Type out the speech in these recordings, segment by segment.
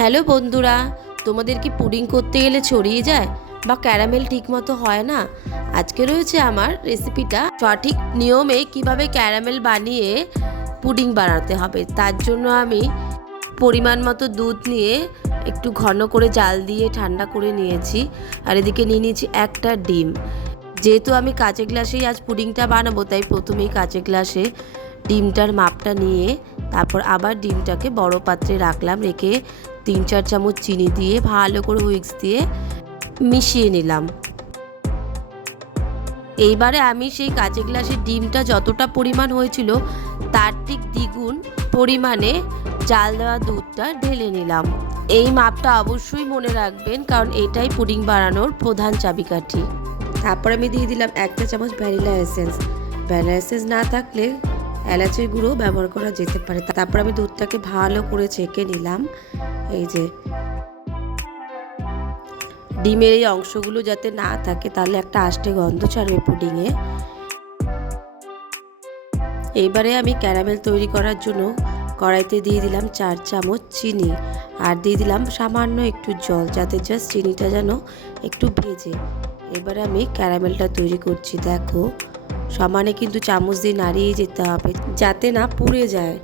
Hello বন্ধুরা, তোমাদের কি পুডিং করতে গেলে ছড়িয়ে যায় বা ক্যারামেল ঠিকমতো হয় না? আজকে রয়েছে আমার রেসিপিটা সঠিক নিয়মে কিভাবে ক্যারামেল বানিয়ে পুডিং বানাতে হবে। তার জন্য আমি পরিমাণ মতো দুধ নিয়ে একটু ঘন করে জাল দিয়ে ঠান্ডা করে নিয়েছি। আর এদিকে নিয়ে নিয়েছি একটা ডিম। যেহেতু আমি কাঁচের গ্লাসেই আজ পুডিংটা বানাবো, তাই প্রথমেই কাঁচের গ্লাসে ডিমটার মাপটা নিয়ে তারপর আবার ডিমটাকে বড় পাত্রে রাখলাম, রেখে 3-4 চামচ চিনি দিয়ে ভালো করে হুইস্ক দিয়ে মিশিয়ে নিলাম। এইবারে আমি সেই কাঁচের গ্লাসের ডিমটা যতটা পরিমাণ হয়েছিল তার ঠিক দ্বিগুণ পরিমাণে জাল দেওয়া দুধটা ঢেলে নিলাম। এই মাপটা অবশ্যই মনে রাখবেন, কারণ এটাই পুডিং বানানোর প্রধান চাবিকাঠি। তারপর আমি দিয়ে দিলাম 1 চা চামচ ভ্যানিলা এসেন্স। ভ্যানিলা এসেন্স না থাকলে এলাচের গুঁড়ো ব্যবহার করা যেতে পারে। তারপর আমি দুধটাকে ভালো করে ছেঁকে নিলাম। এই যে ডিমের এই অংশগুলো যাতে না থাকে, তাহলে একটা আষ্টে গন্ধ ছাড়বে পুডিংয়ে। এইবারে আমি ক্যারামেল তৈরি করার জন্য কড়াইতে দিয়ে দিলাম 4 চামচ চিনি আর দিয়ে দিলাম সামান্য একটু জল, যাতে জাস্ট চিনিটা যেন একটু ভেজে। এবারে আমি ক্যারামেলটা তৈরি করছি। দেখো, সমানে কিন্তু চামচ দিয়ে নাড়িয়ে যেতে হবে যাতে না পুড়ে যায়।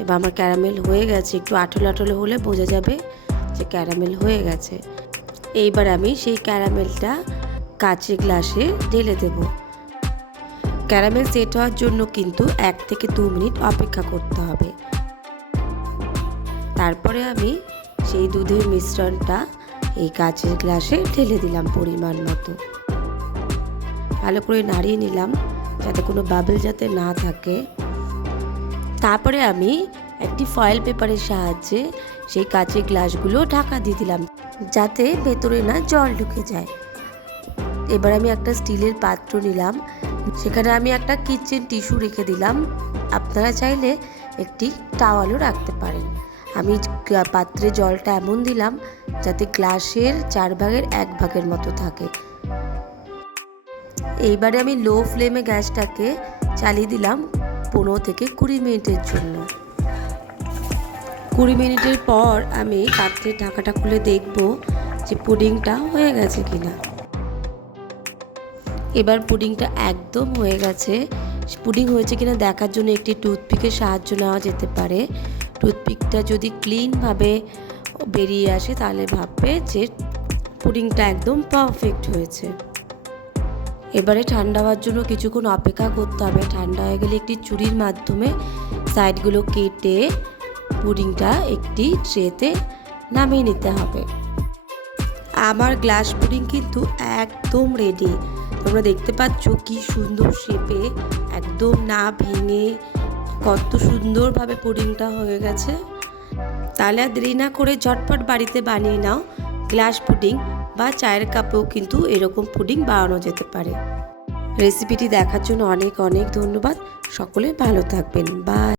এবার আমার ক্যারামেল হয়ে গেছে। একটু আঠলো আঠলো হলে বোঝা যাবে যে ক্যারামেল হয়ে গেছে। এইবার আমি সেই ক্যারামেলটা কাঁচের গ্লাসে ঢেলে দেব। ক্যারামেল সেট হওয়ার জন্য কিন্তু 1 থেকে 2 মিনিট অপেক্ষা করতে হবে। তারপরে আমি সেই দুধের মিশ্রণটা এই কাঁচের গ্লাসে ঢেলে দিলাম পরিমাণ মতো। ভালো করে নাড়িয়ে নিলাম যাতে কোনো বাবল যাতে না থাকে। তারপরে আমি একটি ফয়েল পেপারের সাহায্যে সেই কাঁচের গ্লাসগুলো ঢাকা দিয়ে দিলাম যাতে ভেতরে না জল ঢুকে যায়। এবার আমি একটা স্টিলের পাত্র নিলাম, সেখানে আমি একটা কিচেন টিস্যু রেখে দিলাম। আপনারা চাইলে একটি টাওয়ালও রাখতে পারেন। আমি পাত্রে জলটা এমন দিলাম যাতে গ্লাসের 4 ভাগের 1 ভাগের মতো থাকে। এইবারে আমি লো ফ্লেমে গ্যাসটাকে চালিয়ে দিলাম 15 থেকে 20 মিনিটের জন্য। 20 মিনিটের পর আমি পাত্রের ঢাকাটা খুলে দেখব যে পুডিংটা হয়ে গেছে কিনা। এবার পুডিংটা একদম হয়ে গেছে। পুডিং হয়েছে কিনা দেখার জন্য একটি টুথপিকের সাহায্য নেওয়া যেতে পারে। টুথপিকটা যদি ক্লিনভাবে বেরিয়ে আসে তাহলে ভাববে যে পুডিংটা একদম পারফেক্ট হয়েছে। এবারে ঠান্ডা হওয়ার জন্য কিছুক্ষণ অপেক্ষা করতে হবে। ঠান্ডা হয়ে গেলে একটি ছুরির মাধ্যমে সাইডগুলো কেটে পুডিংটা একটি ট্রেতে নামিয়ে নিতে হবে। আমার গ্লাস পুডিং কিন্তু একদম রেডি। তোমরা দেখতে পাচ্ছ কি সুন্দর শেপে, একদম না ভেঙে কত সুন্দরভাবে পুডিংটা হয়ে গেছে। তাহলে আর দেরি না করে ঝটপট বাড়িতে বানিয়ে নাও গ্লাস পুডিং, বা চায়ের কাপেও কিন্তু এরকম পুডিং বানানো যেতে পারে। রেসিপিটি দেখার জন্য অনেক অনেক ধন্যবাদ। সকলে ভালো থাকবেন। বাই।